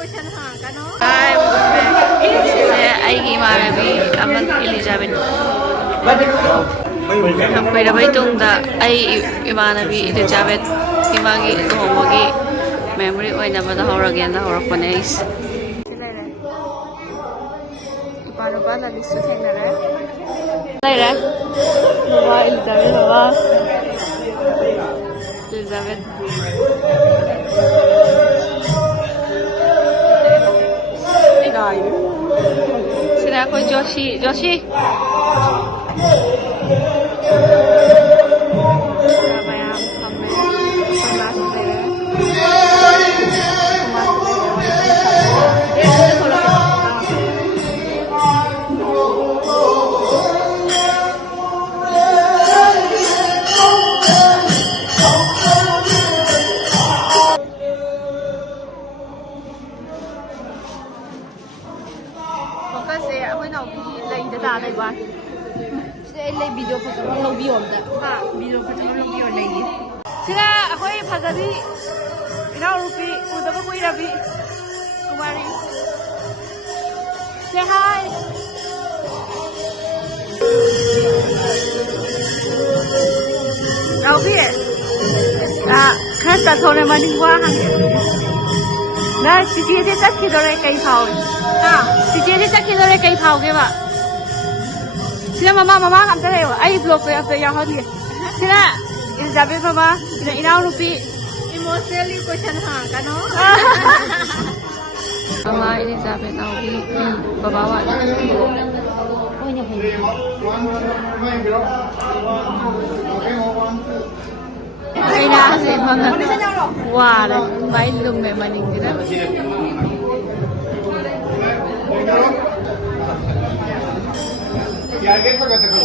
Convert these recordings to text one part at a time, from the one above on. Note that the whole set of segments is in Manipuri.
question ဟာကနော် ai ghi mà là vì amat Elizabeth phải là mấy tung ta ai mà là vì Elizabeth khi mà cái đồ mà cái memory ơi nằm ở đó rồi cái đó rồi con ấy Ipa là đi xuất hiện rồi đây đấy Nova Elizabeth Nova Elizabeth sila ko Joshi lấy video của chúng nó video đó video của chúng nó video này sila ako'y phagabi ina rupi udah ba kuy rabi kumari say hi Rabi khát ta thone mà đi qua hàng na chị sẽ chắc khi đó cây phao chị sẽ chắc khi đó cây phao cái bạn sila mama kam tare ai blog pe ape ya hodi sila Elizabeth mama sila inau rupi emotionally question ha kano mama Elizabeth nào đi baba wa ôi nhà hình ai na se mama wow đấy mấy lùng mẹ mình cái đó Yeah, get forgot to go.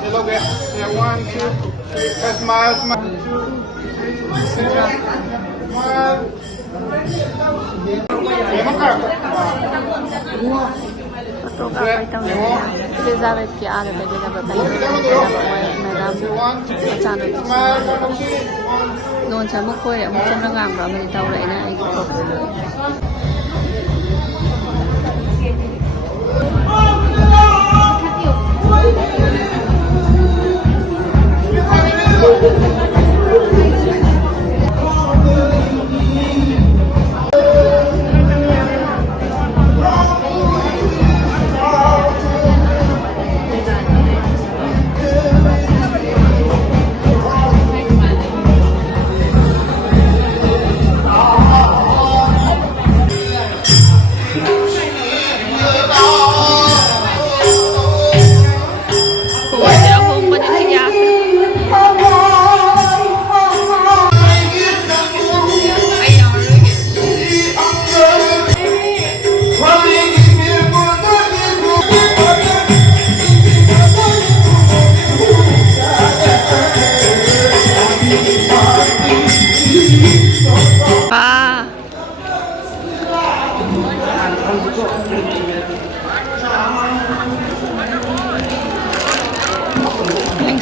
They look at 1, 2, 3. Smile, smile. 1, 2, 3. Smile. तो का कहता हूँ Elizabeth की आने पे जगह बताइए मैडम अचानक नोन चमक कोई अमुक चमक नगाम रहा मेरी ताऊ रही ना एक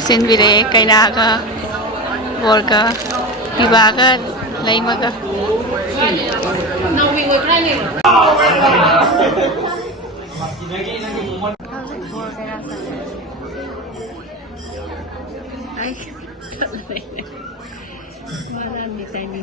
xin vì thế cây na ka bor ka piba ka lấy mà ka ai malam ni tani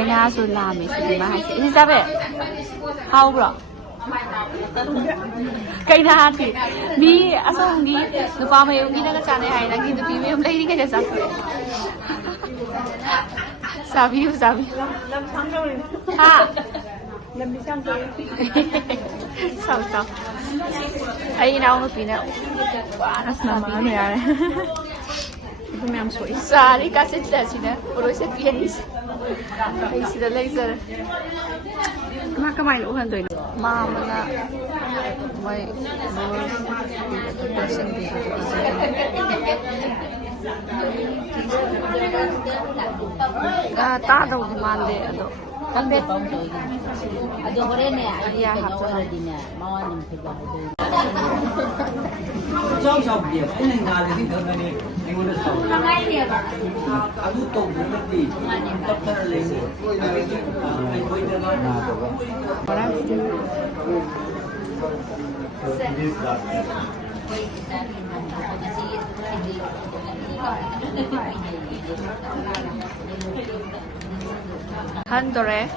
ကညာဆိုလာမယ်စီဒီမှာဟိုက်စီအစ်စားပဲဟောက်ဘရောကညာတီနီအဆုံနီလူပါမေဦးကြီးနဲ့ကချာနေဟိုင်လာကြီးတပီမေပလေးဒီကစားစာပြီးစာပြီးဟာလမ်းဆောင်တော့ဆောက်ဆောက်အဲ့ဒီနောက်လို့ပြနေဝါအစမမနေရတယ်ဘယ်မှာဆိုအစားလေးကစစ်တက်စီနေဘလို့စစ်ပြင်းနေအဲ့စီတဲ့လေးစရမကမိုင်လို့ဟန်တယ်မာမနာမိုင်ဘောပတ်စင်ဒီတာတော့ဒီမန်တဲ့အဲ့တော့ Tambe pong to ina. Ado ko rin eh. Iya hapon na din na. Mawanin ko ba ito. Trong trong việc cái này là cái thứ này anh muốn được sống. Ngay đi ba. Ado to cũng được đi. Tập thân lên. Anh quay ra nó. Handore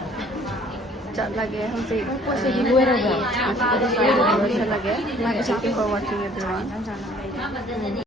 chặt lage हम से ये हुए रहा है चल लगे like checking for watching everyone